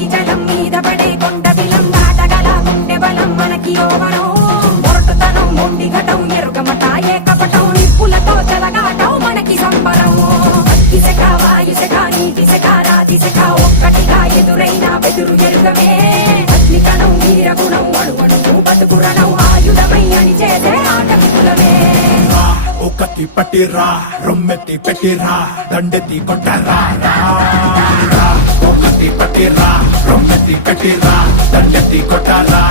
మునిగి జలం మీద పడే కొండ బిలం దాటగల గుండె బలం మనకి ఓవరం మొరటుతనం మొండి ఘటం ఎరుగమట ఏ కపటం నిప్పులతో చెలగాటం మనకి సంబరం అగ్గిసెక వాయుసెక నీటిసెక రాతిసెక ఒక్కటిగా ఎదురైన బెదురు ఎరుగమే అగ్నికణం వీరగుణం అణువణువు బతుకురణం ఆయుధమై అని చేసే ఆట విపులమే ఒక్కటి పట్టిరా రొమ్మెత్తి పెట్టిరా దండెత్తి కొట్టరా ఒక్కటి పట్టిరా రొమ్మెత్తి పెట్టిరా దండెత్తి కొట్టరా